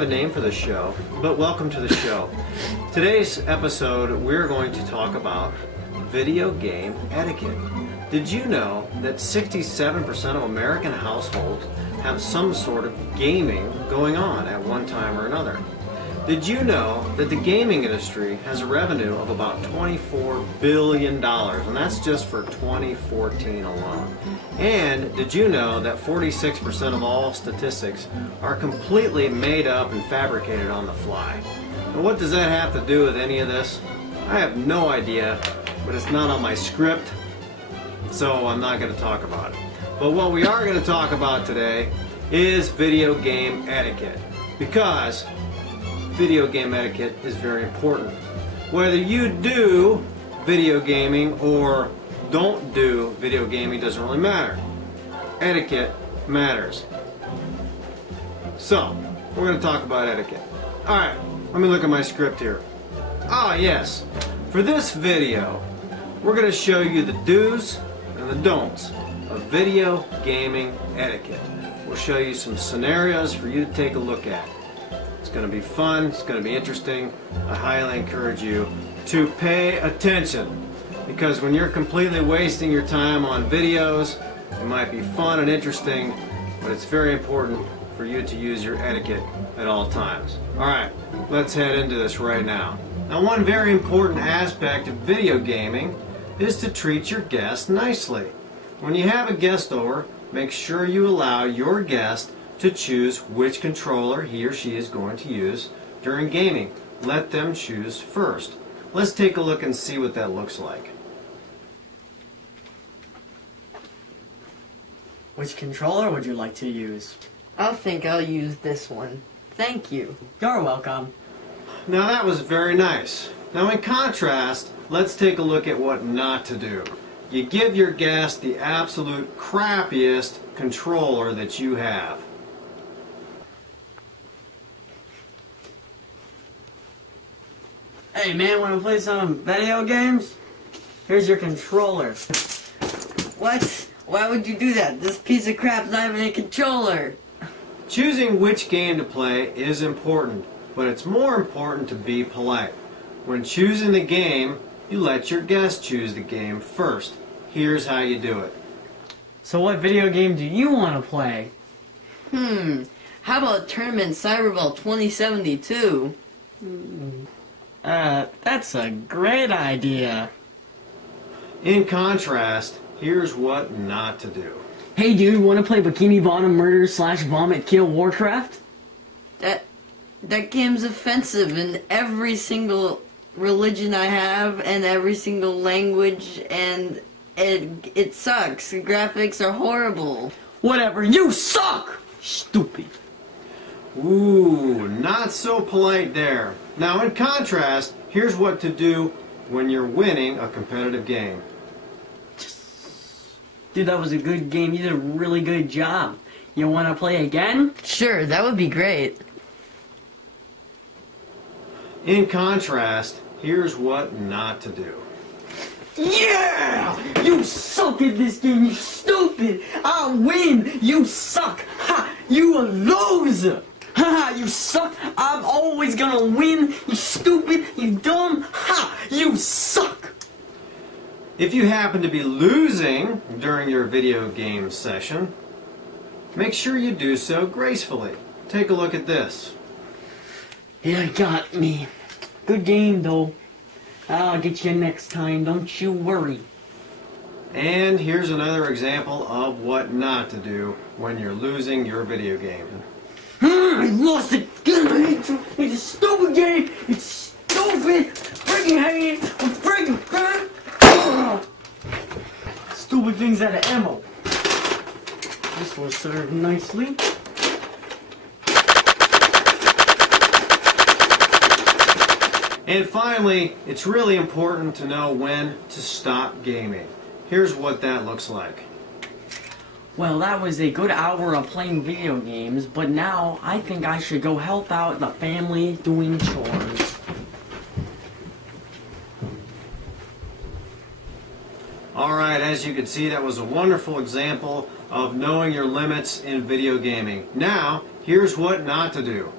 have a name for the show, but welcome to the show. Today's episode, we're going to talk about video game etiquette. Did you know that 67% of American households have some sort of gaming going on at one time or another? Did you know that the gaming industry has a revenue of about $24 billion, and that's just for 2014 alone? And did you know that 46% of all statistics are completely made up and fabricated on the fly? And what does that have to do with any of this? I have no idea, but it's not on my script, so I'm not going to talk about it. But what we are going to talk about today is video game etiquette, because video game etiquette is very important. Whether you do video gaming or don't do video gaming doesn't really matter. Etiquette matters. So, we're going to talk about etiquette. Alright, let me look at my script here. Ah, yes. For this video, we're going to show you the do's and the don'ts of video gaming etiquette. We'll show you some scenarios for you to take a look at. It's going to be fun, it's going to be interesting. I highly encourage you to pay attention, because when you're completely wasting your time on videos, it might be fun and interesting, but it's very important for you to use your etiquette at all times. Alright, let's head into this right now. Now, one very important aspect of video gaming is to treat your guests nicely. When you have a guest over, make sure you allow your guest to choose which controller he or she is going to use during gaming. Let them choose first. Let's take a look and see what that looks like. Which controller would you like to use? I think I'll use this one. Thank you. You're welcome. Now that was very nice. Now in contrast, let's take a look at what not to do. You give your guest the absolute crappiest controller that you have. Hey man, wanna play some video games? Here's your controller. What? Why would you do that? This piece of crap's not even a controller. Choosing which game to play is important, but it's more important to be polite. When choosing the game, you let your guest choose the game first. Here's how you do it. So what video game do you want to play? How about Tournament Cyberball 2072? That's a great idea. In contrast, here's what not to do. Hey dude, wanna play Bikini Bottom Murder / Vomit Kill Warcraft? That game's offensive in every single religion I have and every single language, and it sucks. The graphics are horrible. Whatever, you suck! Stupid. Ooh, not so polite there. Now in contrast, here's what to do when you're winning a competitive game. Dude, that was a good game. You did a really good job. You wanna play again? Sure, that would be great. In contrast, here's what not to do. Yeah! You suck at this game, you stupid! I'll win! You suck! Ha! You a loser! Ha! You suck! I'm always gonna win! You stupid! You dumb! Ha! You suck! If you happen to be losing during your video game session, make sure you do so gracefully. Take a look at this. Yeah, got me. Good game, though. I'll get you next time, don't you worry. And here's another example of what not to do when you're losing your video game. I lost again! I hate you! It's a stupid game! It's stupid! Freaking hate it! I'm freaking hurt! Stupid things out of ammo. This will serve nicely. And finally, it's really important to know when to stop gaming. Here's what that looks like. Well, that was a good hour of playing video games, but now I think I should go help out the family doing chores. Alright, as you can see, that was a wonderful example of knowing your limits in video gaming. Now, here's what not to do.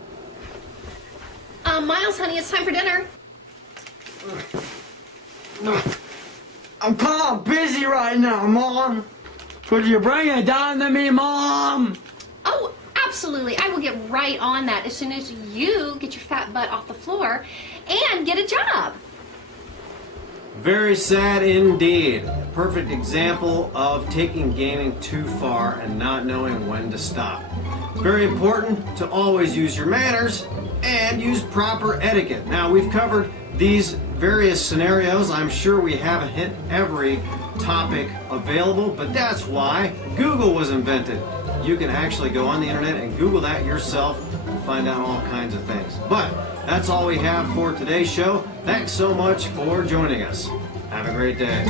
Miles, honey, it's time for dinner. I'm kind of busy right now, Mom. Could you bring it down to me, Mom? Oh, absolutely. I will get right on that as soon as you get your fat butt off the floor and get a job. Very sad indeed. A perfect example of taking gaming too far and not knowing when to stop. Very important to always use your manners and use proper etiquette. Now, we've covered these various scenarios. I'm sure we haven't hit every topic available, but that's why Google was invented. You can actually go on the internet and Google that yourself and find out all kinds of things. But that's all we have for today's show. Thanks so much for joining us. Have a great day.